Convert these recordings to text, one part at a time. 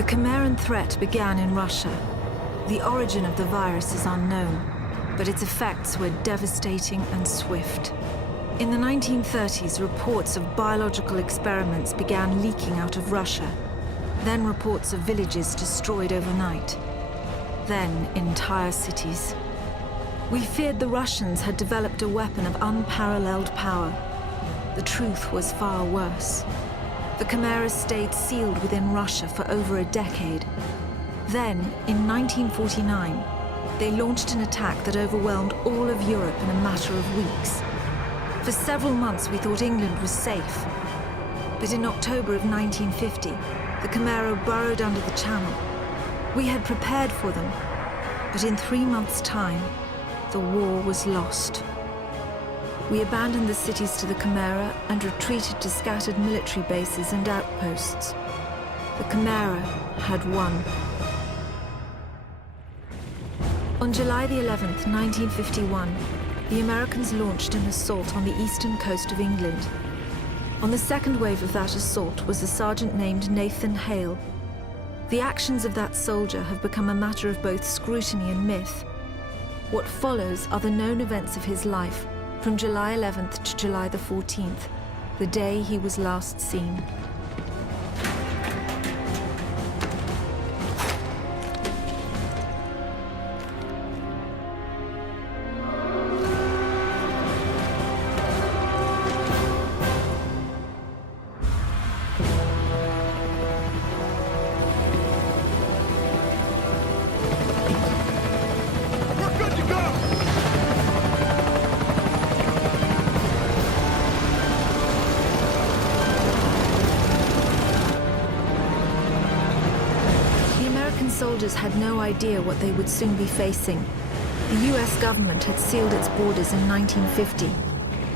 The Cimmerian threat began in Russia. The origin of the virus is unknown, but its effects were devastating and swift. In the 1930s, reports of biological experiments began leaking out of Russia. Then reports of villages destroyed overnight. Then entire cities. We feared the Russians had developed a weapon of unparalleled power. The truth was far worse. The chimeras stayed sealed within Russia for over a decade. Then, in 1949, they launched an attack that overwhelmed all of Europe in a matter of weeks. For several months, we thought England was safe. But in October of 1950, the Chimera burrowed under the Channel. We had prepared for them, but in 3 months' time, the war was lost. We abandoned the cities to the Chimera and retreated to scattered military bases and outposts. The Chimera had won. On July the 11th, 1951, the Americans launched an assault on the eastern coast of England. On the second wave of that assault was a sergeant named Nathan Hale. The actions of that soldier have become a matter of both scrutiny and myth. What follows are the known events of his life from July 11th to July the 14th, the day he was last seen. Soldiers had no idea what they would soon be facing. The US government had sealed its borders in 1950.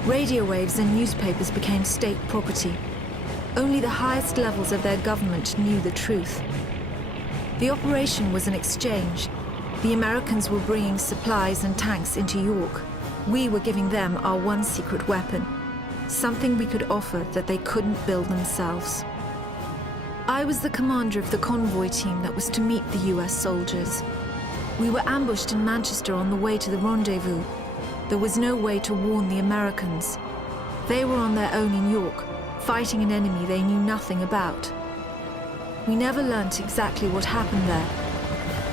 Radio waves and newspapers became state property. Only the highest levels of their government knew the truth. The operation was an exchange. The Americans were bringing supplies and tanks into York. We were giving them our one secret weapon, something we could offer that they couldn't build themselves. I was the commander of the convoy team that was to meet the US soldiers. We were ambushed in Manchester on the way to the rendezvous. There was no way to warn the Americans. They were on their own in York, fighting an enemy they knew nothing about. We never learnt exactly what happened there.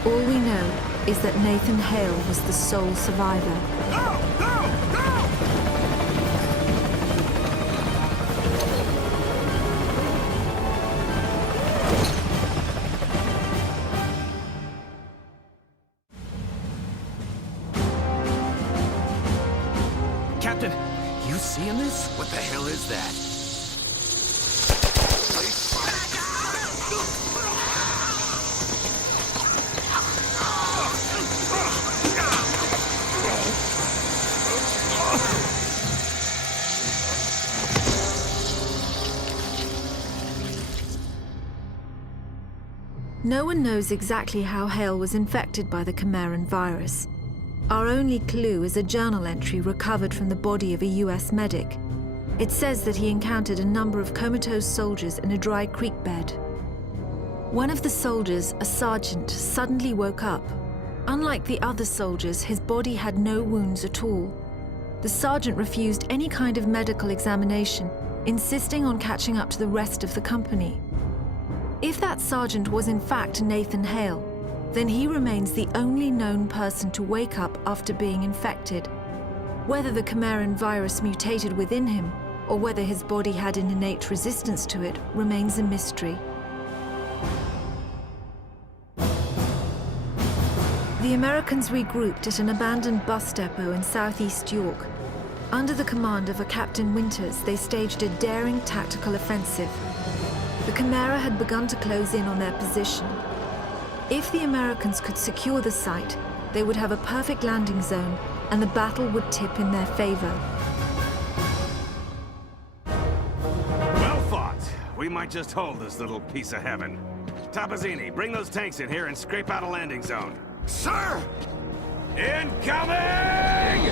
All we know is that Nathan Hale was the sole survivor. Go! Go! Go! Captain, you seeing this? What the hell is that? No one knows exactly how Hale was infected by the Cimmerian virus. Our only clue is a journal entry recovered from the body of a US medic. It says that he encountered a number of comatose soldiers in a dry creek bed. One of the soldiers, a sergeant, suddenly woke up. Unlike the other soldiers, his body had no wounds at all. The sergeant refused any kind of medical examination, insisting on catching up to the rest of the company. If that sergeant was in fact Nathan Hale, then he remains the only known person to wake up after being infected. Whether the Cimmerian virus mutated within him, or whether his body had an innate resistance to it, remains a mystery. The Americans regrouped at an abandoned bus depot in southeast York. Under the command of a Captain Winters, they staged a daring tactical offensive. The Chimera had begun to close in on their position. If the Americans could secure the site, they would have a perfect landing zone, and the battle would tip in their favor. Well fought. We might just hold this little piece of heaven. Tabazzini, bring those tanks in here and scrape out a landing zone. Sir! Incoming!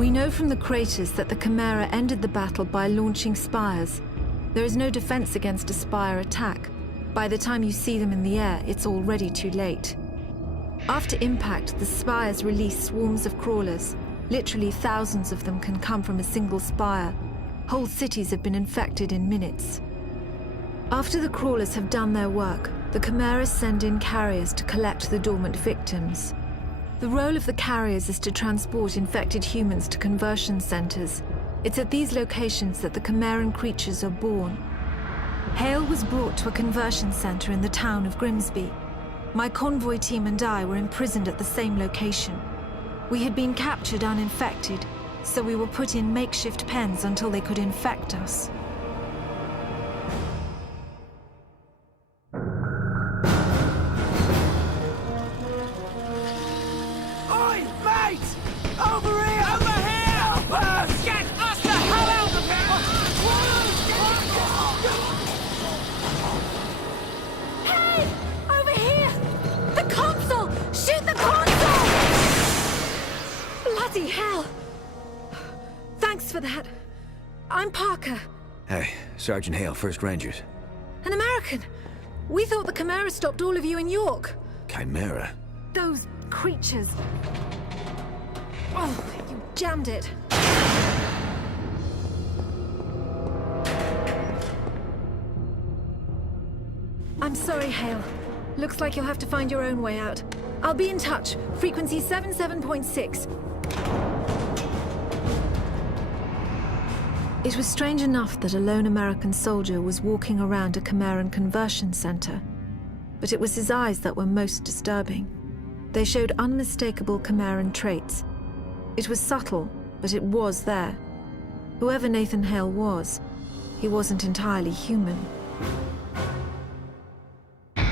We know from the craters that the Chimera ended the battle by launching spires. There is no defense against a spire attack. By the time you see them in the air, it's already too late. After impact, the spires release swarms of crawlers. Literally thousands of them can come from a single spire. Whole cities have been infected in minutes. After the crawlers have done their work, the Chimeras send in carriers to collect the dormant victims. The role of the carriers is to transport infected humans to conversion centers. It's at these locations that the Chimeran creatures are born. Hale was brought to a conversion center in the town of Grimsby. My convoy team and I were imprisoned at the same location. We had been captured uninfected, so we were put in makeshift pens until they could infect us. Oi, mate! Over here! Over here! Help us! Get us the hell out of here! Hey! Over here! The console! Shoot the console! Bloody hell! Thanks for that. I'm Parker. Hey, Sergeant Hale, 1st Rangers. An American. We thought the Chimera stopped all of you in York. Chimera? Those creatures. Oh, you jammed it. I'm sorry, Hale. Looks like you'll have to find your own way out. I'll be in touch. Frequency 77.6. It was strange enough that a lone American soldier was walking around a Chimeran conversion center. But it was his eyes that were most disturbing. They showed unmistakable Chimeran traits. It was subtle, but it was there. Whoever Nathan Hale was, he wasn't entirely human. The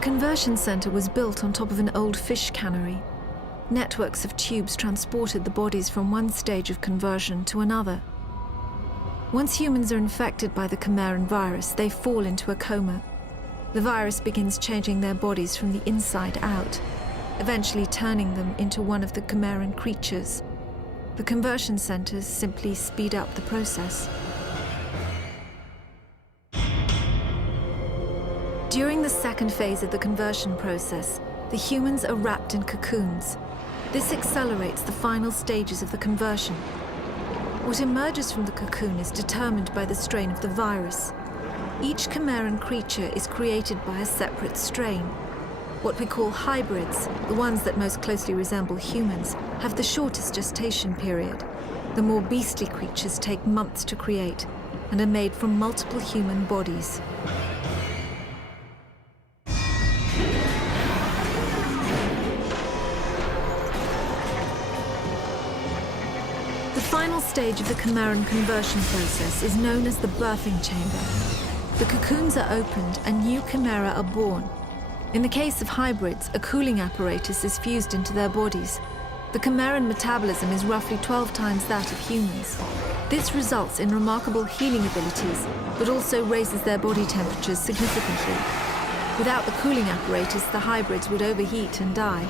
conversion center was built on top of an old fish cannery. Networks of tubes transported the bodies from one stage of conversion to another. Once humans are infected by the Chimeran virus, they fall into a coma. The virus begins changing their bodies from the inside out, eventually turning them into one of the Chimeran creatures. The conversion centers simply speed up the process. During the second phase of the conversion process, the humans are wrapped in cocoons. This accelerates the final stages of the conversion. What emerges from the cocoon is determined by the strain of the virus. Each Chimeran creature is created by a separate strain. What we call hybrids, the ones that most closely resemble humans, have the shortest gestation period. The more beastly creatures take months to create and are made from multiple human bodies. The final stage of the Chimeran conversion process is known as the birthing chamber. The cocoons are opened and new Chimera are born. In the case of hybrids, a cooling apparatus is fused into their bodies. The Chimeran metabolism is roughly 12 times that of humans. This results in remarkable healing abilities, but also raises their body temperatures significantly. Without the cooling apparatus, the hybrids would overheat and die.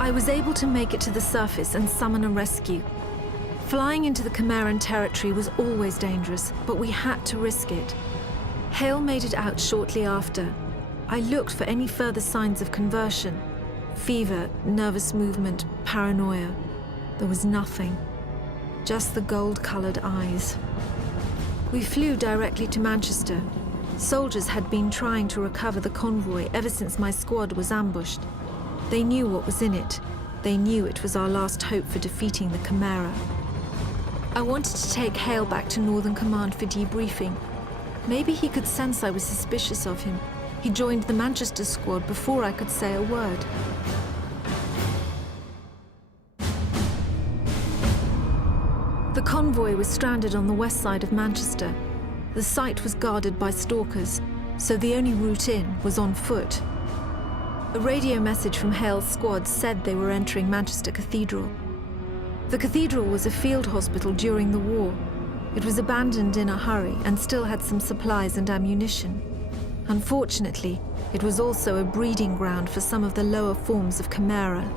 I was able to make it to the surface and summon a rescue. Flying into the Chimeran territory was always dangerous, but we had to risk it. Hale made it out shortly after. I looked for any further signs of conversion. Fever, nervous movement, paranoia. There was nothing. Just the gold-colored eyes. We flew directly to Manchester. Soldiers had been trying to recover the convoy ever since my squad was ambushed. They knew what was in it. They knew it was our last hope for defeating the Chimera. I wanted to take Hale back to Northern Command for debriefing. Maybe he could sense I was suspicious of him. He joined the Manchester squad before I could say a word. The convoy was stranded on the west side of Manchester. The site was guarded by stalkers, so the only route in was on foot. A radio message from Hale's squad said they were entering Manchester Cathedral. The cathedral was a field hospital during the war. It was abandoned in a hurry and still had some supplies and ammunition. Unfortunately, It was also a breeding ground for some of the lower forms of Chimera.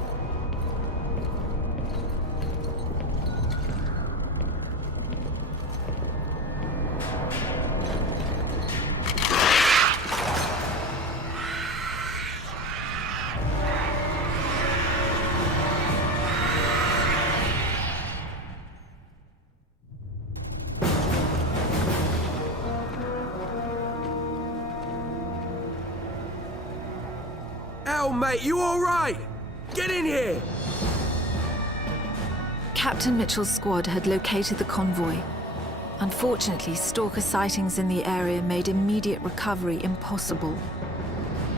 Hell, mate, you all right? Get in here! Captain Mitchell's squad had located the convoy. Unfortunately, Stalker sightings in the area made immediate recovery impossible.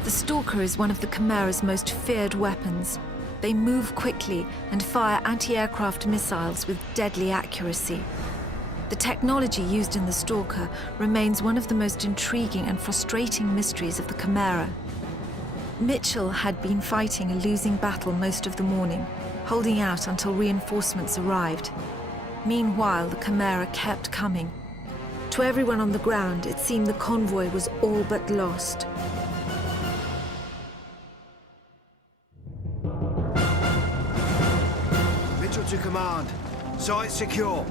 The Stalker is one of the Chimera's most feared weapons. They move quickly and fire anti-aircraft missiles with deadly accuracy. The technology used in the Stalker remains one of the most intriguing and frustrating mysteries of the Chimera. Mitchell had been fighting a losing battle most of the morning, holding out until reinforcements arrived. Meanwhile, the Chimera kept coming. To everyone on the ground, it seemed the convoy was all but lost. Mitchell to command. Site secure.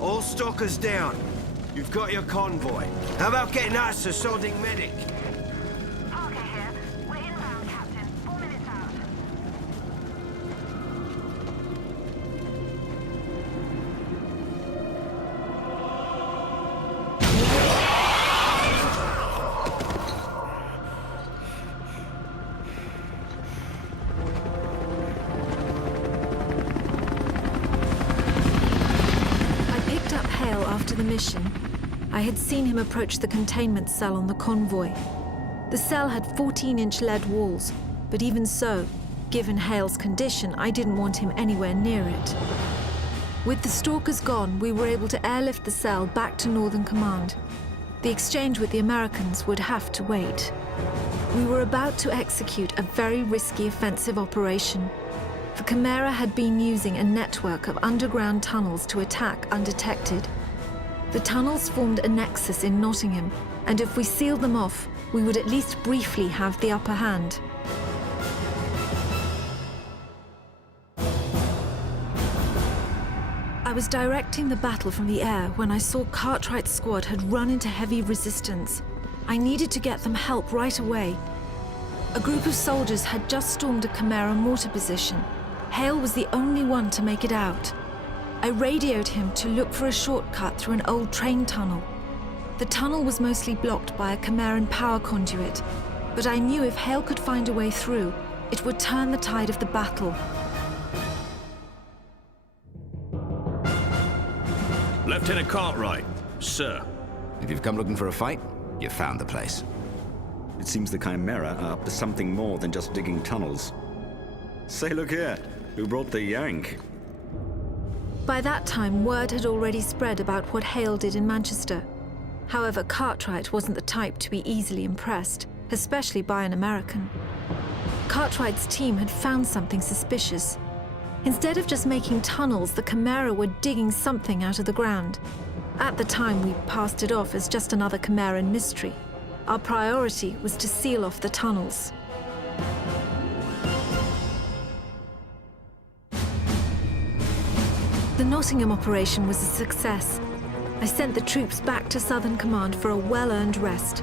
All stalkers down. You've got your convoy. How about getting us a sodding medic? Parker here. We're inbound, Captain. 4 minutes out. I picked up Hale after the mission. I had seen him approach the containment cell on the convoy. The cell had 14-inch lead walls, but even so, given Hale's condition, I didn't want him anywhere near it. With the Stalkers gone, we were able to airlift the cell back to Northern Command. The exchange with the Americans would have to wait. We were about to execute a very risky offensive operation. The Chimera had been using a network of underground tunnels to attack undetected. The tunnels formed a nexus in Nottingham, and if we sealed them off, we would at least briefly have the upper hand. I was directing the battle from the air when I saw Cartwright's squad had run into heavy resistance. I needed to get them help right away. A group of soldiers had just stormed a Chimera mortar position. Hale was the only one to make it out. I radioed him to look for a shortcut through an old train tunnel. The tunnel was mostly blocked by a Chimeran power conduit, but I knew if Hale could find a way through, it would turn the tide of the battle. Lieutenant Cartwright, sir. If you've come looking for a fight, you've found the place. It seems the Chimera are up to something more than just digging tunnels. Say, look here. Who brought the yank? By that time, word had already spread about what Hale did in Manchester. However, Cartwright wasn't the type to be easily impressed, especially by an American. Cartwright's team had found something suspicious. Instead of just making tunnels, the Chimera were digging something out of the ground. At the time, we passed it off as just another Chimeran mystery. Our priority was to seal off the tunnels. The Nottingham operation was a success. I sent the troops back to Southern Command for a well-earned rest.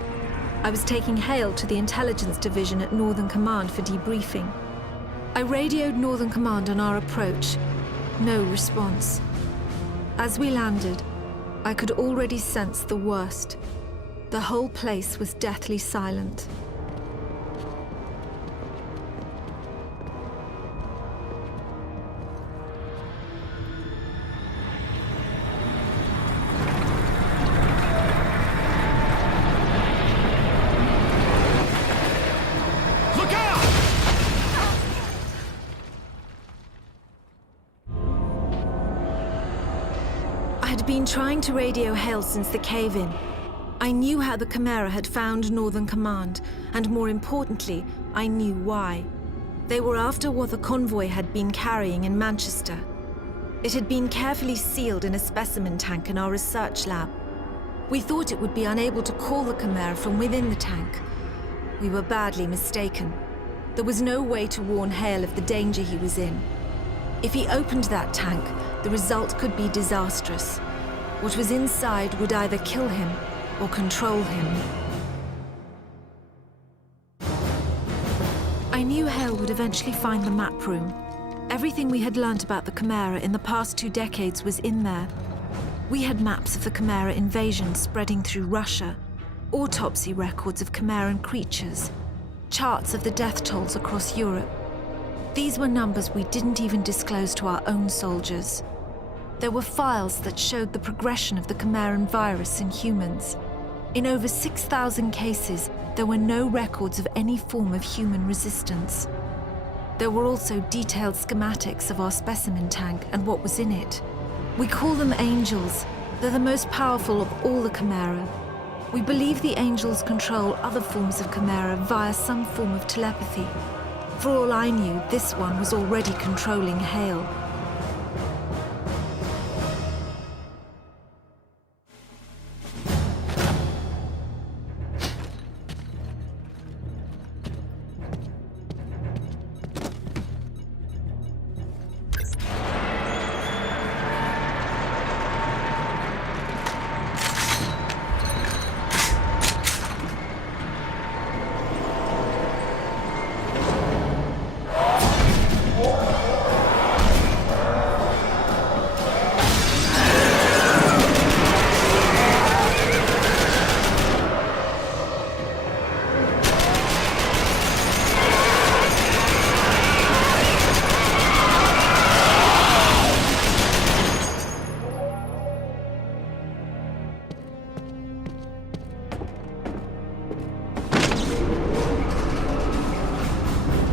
I was taking Hale to the intelligence division at Northern Command for debriefing. I radioed Northern Command on our approach. No response. As we landed, I could already sense the worst. The whole place was deathly silent. I'd been trying to radio Hale since the cave-in. I knew how the Chimera had found Northern Command, and more importantly, I knew why. They were after what the convoy had been carrying in Manchester. It had been carefully sealed in a specimen tank in our research lab. We thought it would be unable to call the Chimera from within the tank. We were badly mistaken. There was no way to warn Hale of the danger he was in. If he opened that tank, the result could be disastrous. What was inside would either kill him or control him. I knew Hale would eventually find the map room. Everything we had learnt about the Chimera in the past 2 decades was in there. We had maps of the Chimera invasion spreading through Russia, autopsy records of Chimeran creatures, charts of the death tolls across Europe. These were numbers we didn't even disclose to our own soldiers. There were files that showed the progression of the Chimeran virus in humans. In over 6,000 cases, there were no records of any form of human resistance. There were also detailed schematics of our specimen tank and what was in it. We call them Angels. They're the most powerful of all the Chimera. We believe the Angels control other forms of Chimera via some form of telepathy. For all I knew, this one was already controlling Hale.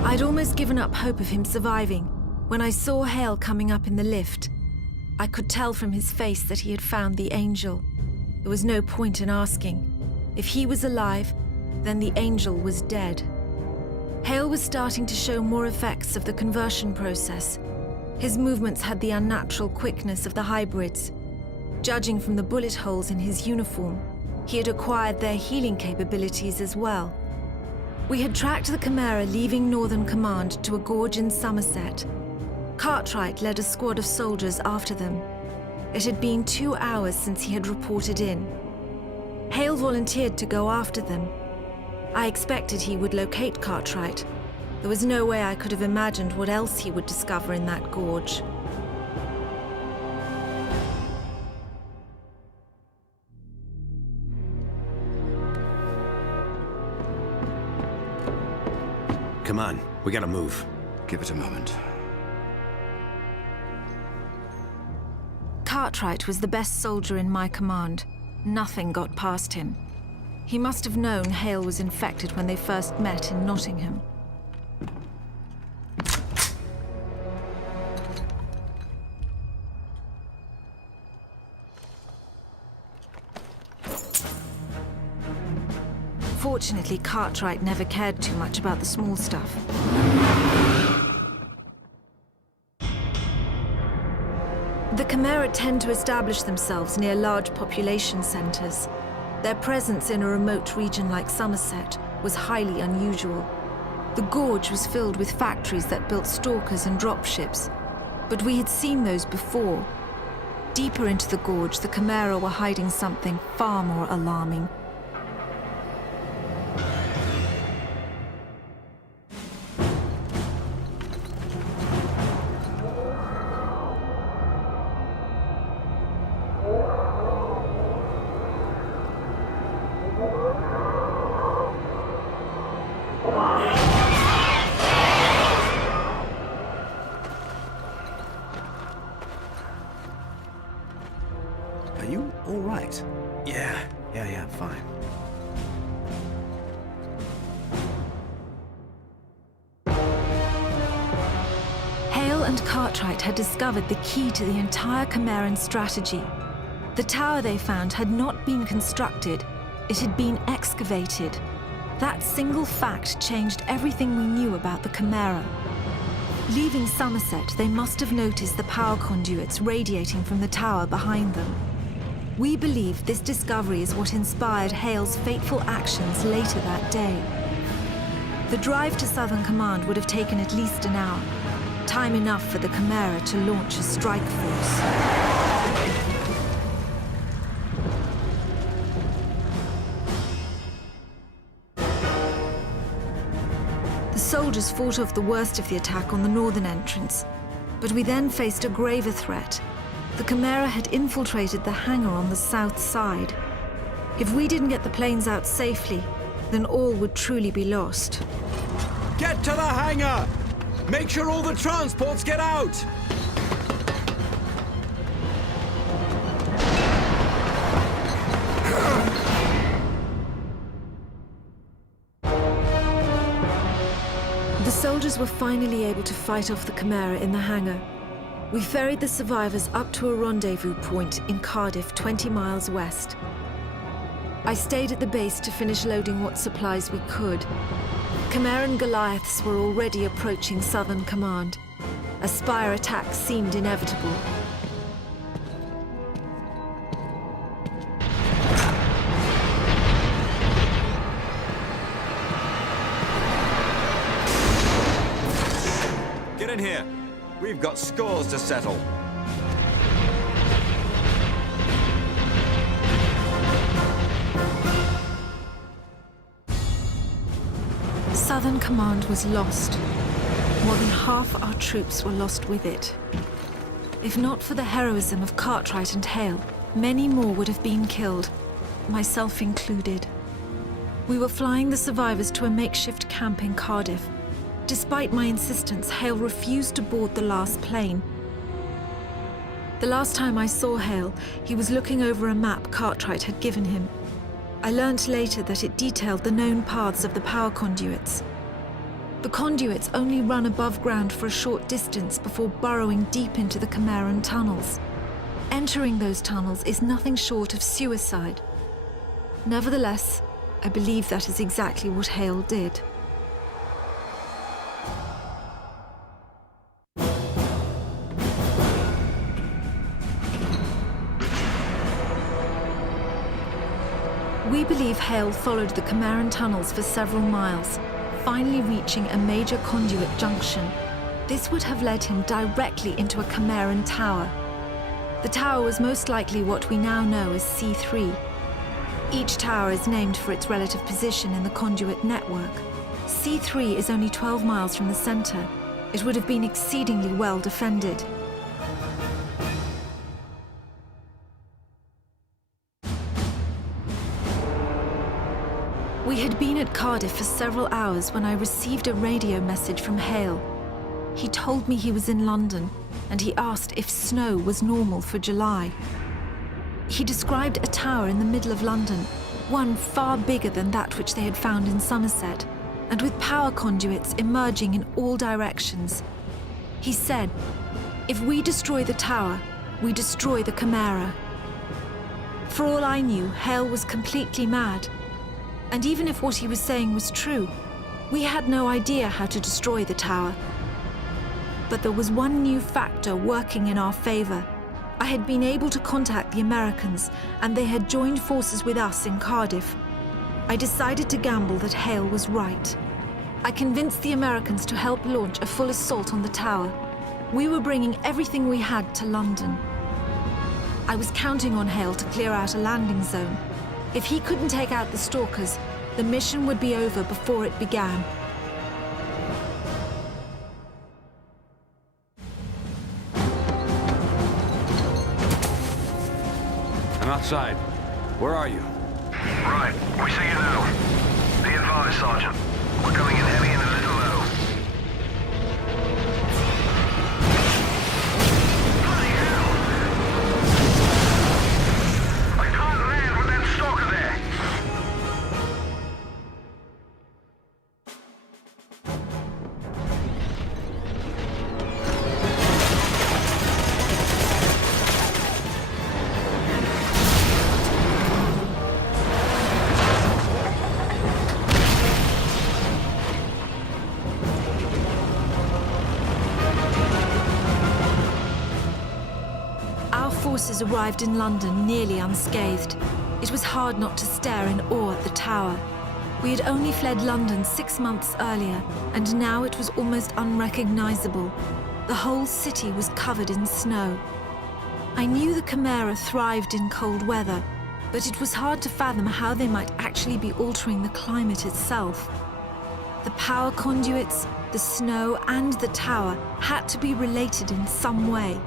I'd almost given up hope of him surviving when I saw Hale coming up in the lift. I could tell from his face that he had found the Angel. There was no point in asking. If he was alive, then the Angel was dead. Hale was starting to show more effects of the conversion process. His movements had the unnatural quickness of the hybrids. Judging from the bullet holes in his uniform, he had acquired their healing capabilities as well. We had tracked the Chimera leaving Northern Command to a gorge in Somerset. Cartwright led a squad of soldiers after them. It had been 2 hours since he had reported in. Hale volunteered to go after them. I expected he would locate Cartwright. There was no way I could have imagined what else he would discover in that gorge. Come on, we gotta move. Give it a moment. Cartwright was the best soldier in my command. Nothing got past him. He must have known Hale was infected when they first met in Nottingham. Fortunately, Cartwright never cared too much about the small stuff. The Chimera tend to establish themselves near large population centres. Their presence in a remote region like Somerset was highly unusual. The gorge was filled with factories that built stalkers and dropships, but we had seen those before. Deeper into the gorge, the Chimera were hiding something far more alarming. Are you all right? Yeah, fine. Hale and Cartwright had discovered the key to the entire Chimeran strategy. The tower they found had not been constructed, it had been excavated. That single fact changed everything we knew about the Chimera. Leaving Somerset, they must have noticed the power conduits radiating from the tower behind them. We believe this discovery is what inspired Hale's fateful actions later that day. The drive to Southern Command would have taken at least an hour. Time enough for the Chimera to launch a strike force. The soldiers fought off the worst of the attack on the northern entrance, but we then faced a graver threat. The Chimera had infiltrated the hangar on the south side. If we didn't get the planes out safely, then all would truly be lost. Get to the hangar! Make sure all the transports get out! The soldiers were finally able to fight off the Chimera in the hangar. We ferried the survivors up to a rendezvous point in Cardiff, 20 miles west. I stayed at the base to finish loading what supplies we could. Chimeran Goliaths were already approaching Southern Command. A Spire attack seemed inevitable. Get in here. We've got scores to settle. Southern Command was lost. More than half our troops were lost with it. If not for the heroism of Cartwright and Hale, many more would have been killed, myself included. We were flying the survivors to a makeshift camp in Cardiff. Despite my insistence, Hale refused to board the last plane. The last time I saw Hale, he was looking over a map Cartwright had given him. I learnt later that it detailed the known paths of the power conduits. The conduits only run above ground for a short distance before burrowing deep into the Chimeran tunnels. Entering those tunnels is nothing short of suicide. Nevertheless, I believe that is exactly what Hale did. We believe Hale followed the Chimeran tunnels for several miles, finally reaching a major conduit junction. This would have led him directly into a Chimeran tower. The tower was most likely what we now know as C3. Each tower is named for its relative position in the conduit network. C3 is only 12 miles from the center. It would have been exceedingly well defended. We had been at Cardiff for several hours when I received a radio message from Hale. He told me he was in London, and he asked if snow was normal for July. He described a tower in the middle of London, one far bigger than that which they had found in Somerset, and with power conduits emerging in all directions. He said, "If we destroy the tower, we destroy the Chimera." For all I knew, Hale was completely mad. And even if what he was saying was true, we had no idea how to destroy the tower. But there was one new factor working in our favor. I had been able to contact the Americans, and they had joined forces with us in Cardiff. I decided to gamble that Hale was right. I convinced the Americans to help launch a full assault on the tower. We were bringing everything we had to London. I was counting on Hale to clear out a landing zone. If he couldn't take out the stalkers, the mission would be over before it began. I'm outside. Where are you? Right, we see you now. Be advised, Sergeant. We're coming in heavy and a little low. Bloody hell! I can't land with that stalker there! Forces arrived in London nearly unscathed. It was hard not to stare in awe at the tower. We had only fled London 6 months earlier, and now it was almost unrecognizable. The whole city was covered in snow. I knew the Chimera thrived in cold weather, but it was hard to fathom how they might actually be altering the climate itself. The power conduits, the snow, and the tower had to be related in some way.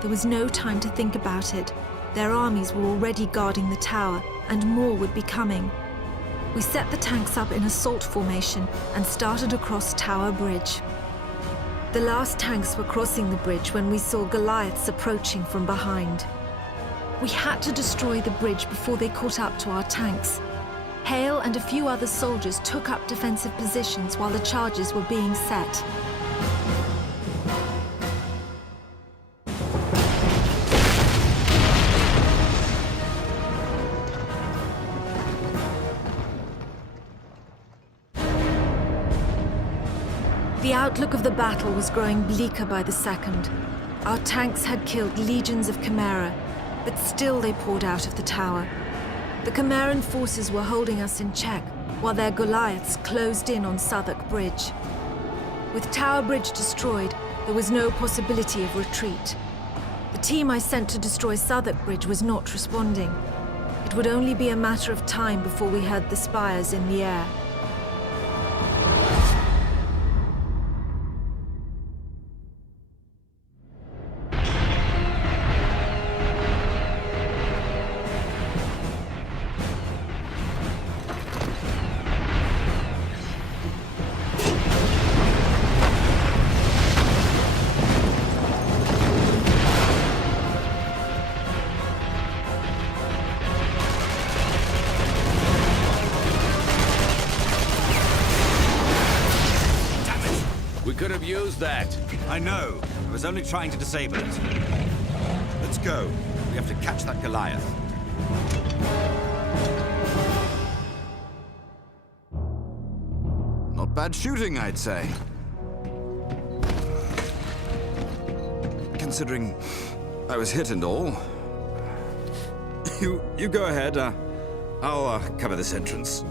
There was no time to think about it. Their armies were already guarding the tower, and more would be coming. We set the tanks up in assault formation and started across Tower Bridge. The last tanks were crossing the bridge when we saw Goliaths approaching from behind. We had to destroy the bridge before they caught up to our tanks. Hale and a few other soldiers took up defensive positions while the charges were being set. The outlook of the battle was growing bleaker by the second. Our tanks had killed legions of Chimera, but still they poured out of the tower. The Chimeran forces were holding us in check, while their Goliaths closed in on Southwark Bridge. With Tower Bridge destroyed, there was no possibility of retreat. The team I sent to destroy Southwark Bridge was not responding. It would only be a matter of time before we heard the spires in the air. Could have used that. I know. I was only trying to disable it. Let's go. We have to catch that Goliath. Not bad shooting, I'd say. Considering I was hit and all. You go ahead. I'll cover this entrance.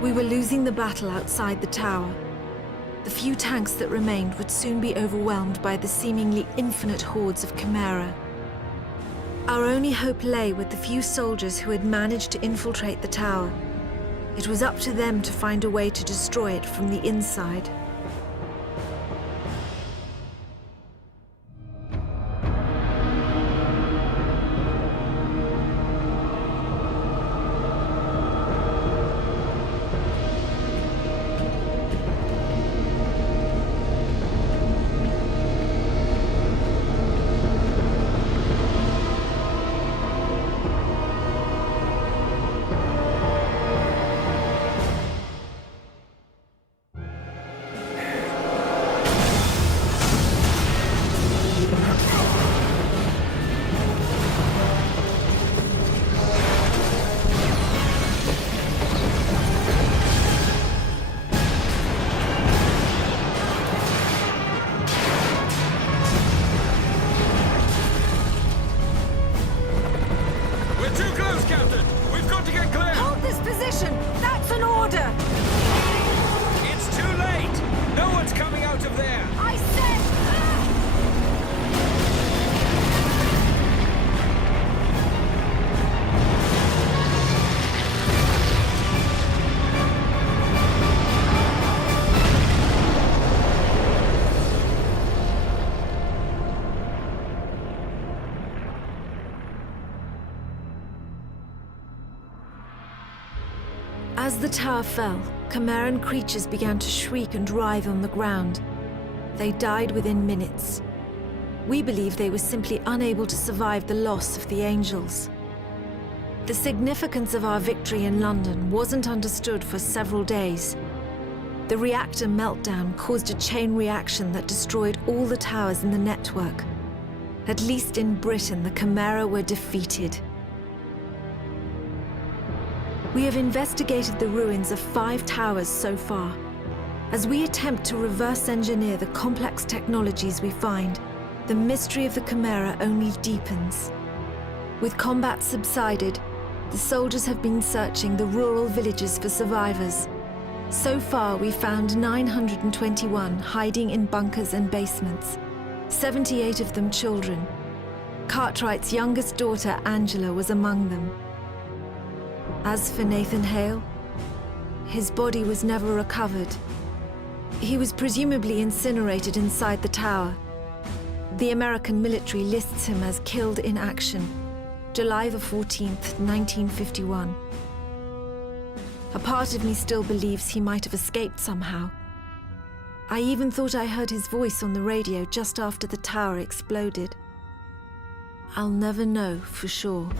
We were losing the battle outside the tower. The few tanks that remained would soon be overwhelmed by the seemingly infinite hordes of Chimera. Our only hope lay with the few soldiers who had managed to infiltrate the tower. It was up to them to find a way to destroy it from the inside. As the tower fell, Chimeran creatures began to shriek and writhe on the ground. They died within minutes. We believe they were simply unable to survive the loss of the Angels. The significance of our victory in London wasn't understood for several days. The reactor meltdown caused a chain reaction that destroyed all the towers in the network. At least in Britain, the Chimera were defeated. We have investigated the ruins of 5 towers so far. As we attempt to reverse engineer the complex technologies we find, the mystery of the Chimera only deepens. With combat subsided, the soldiers have been searching the rural villages for survivors. So far, we found 921 hiding in bunkers and basements, 78 of them children. Cartwright's youngest daughter, Angela, was among them. As for Nathan Hale, his body was never recovered. He was presumably incinerated inside the tower. The American military lists him as killed in action, July the 14th, 1951. A part of me still believes he might have escaped somehow. I even thought I heard his voice on the radio just after the tower exploded. I'll never know for sure.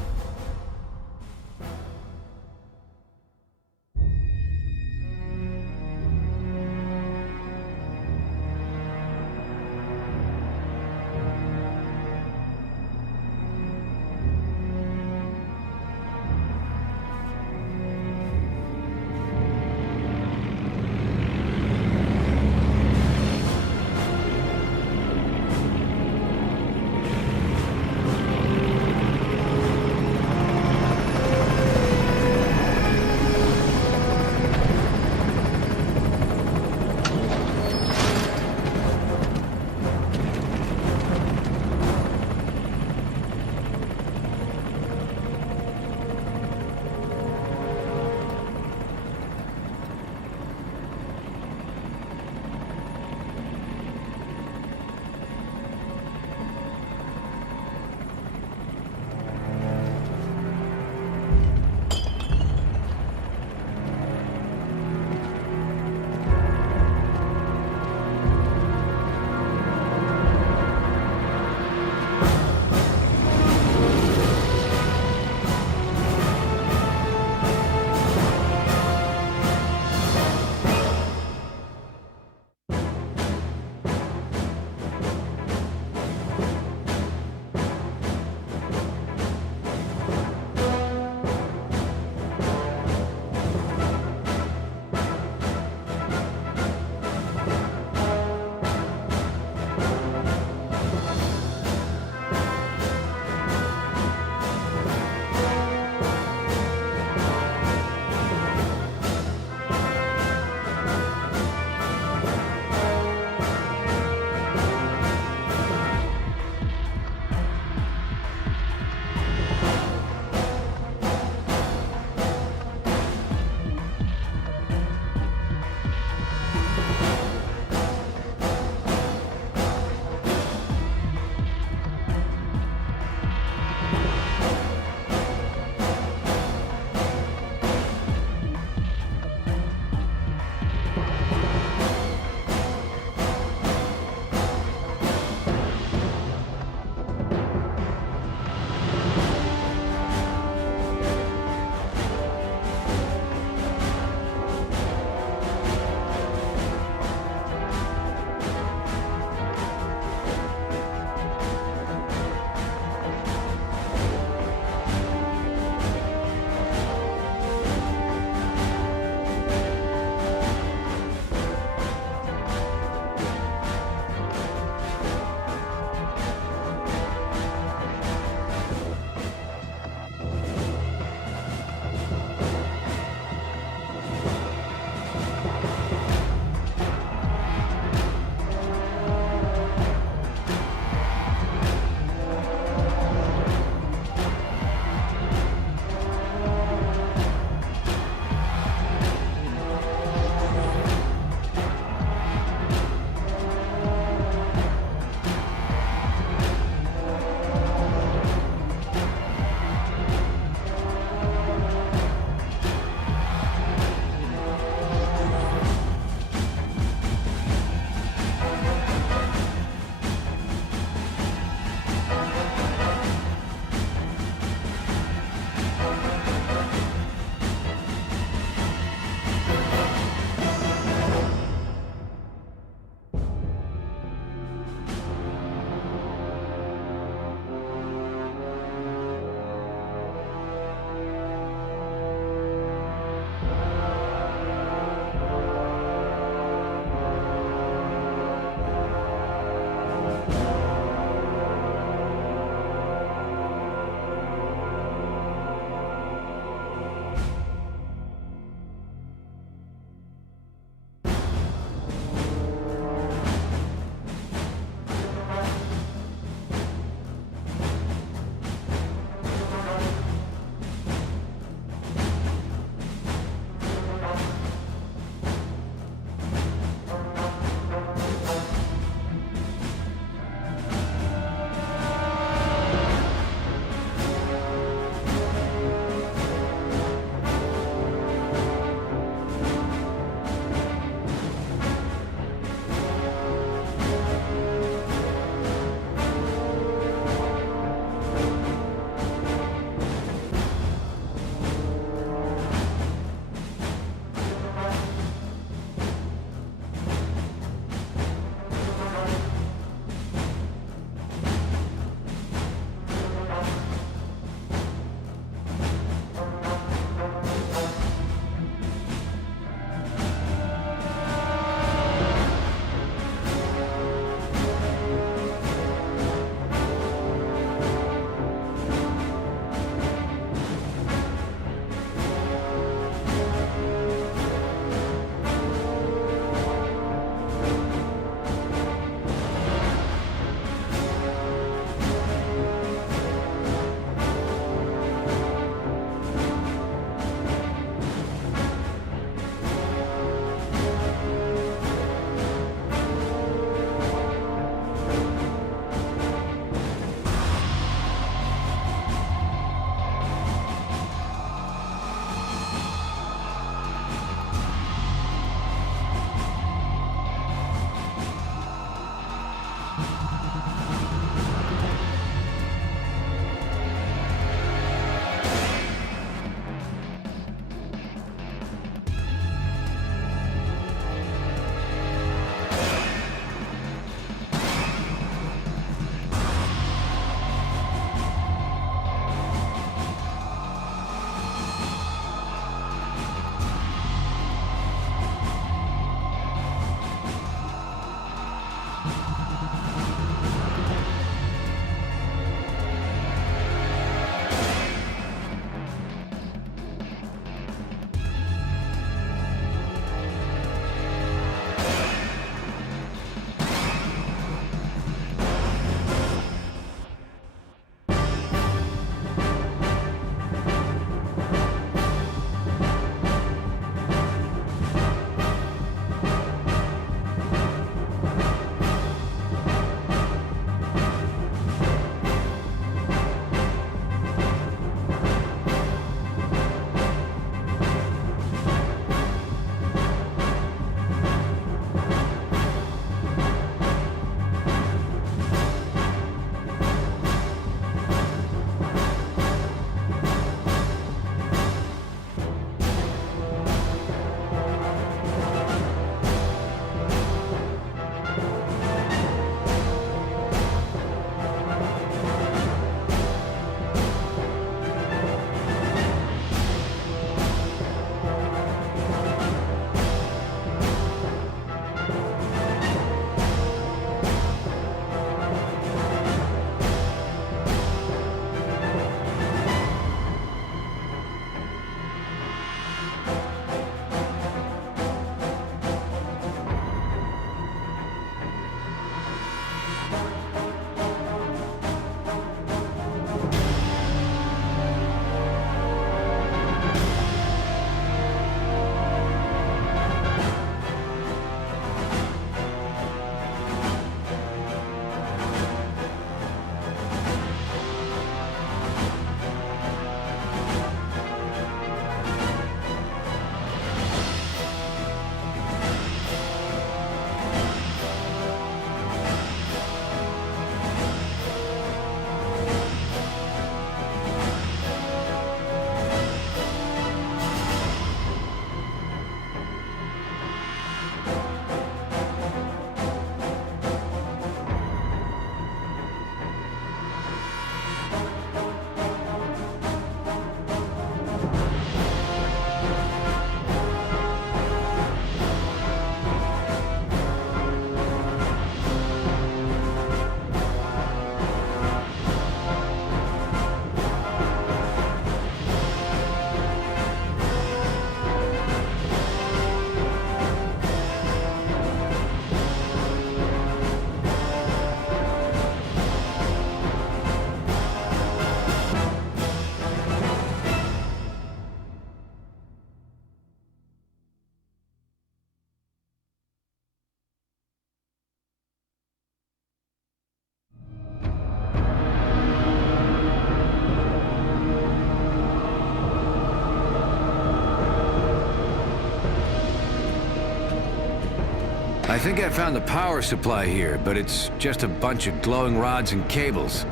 I think I found the power supply here, but it's just a bunch of glowing rods and cables.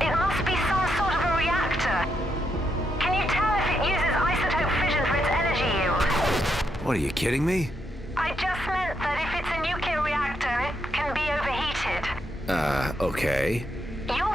It must be some sort of a reactor. Can you tell if it uses isotope fission for its energy yield? What, are you kidding me? I just meant that if it's a nuclear reactor, it can be overheated. Okay. You'll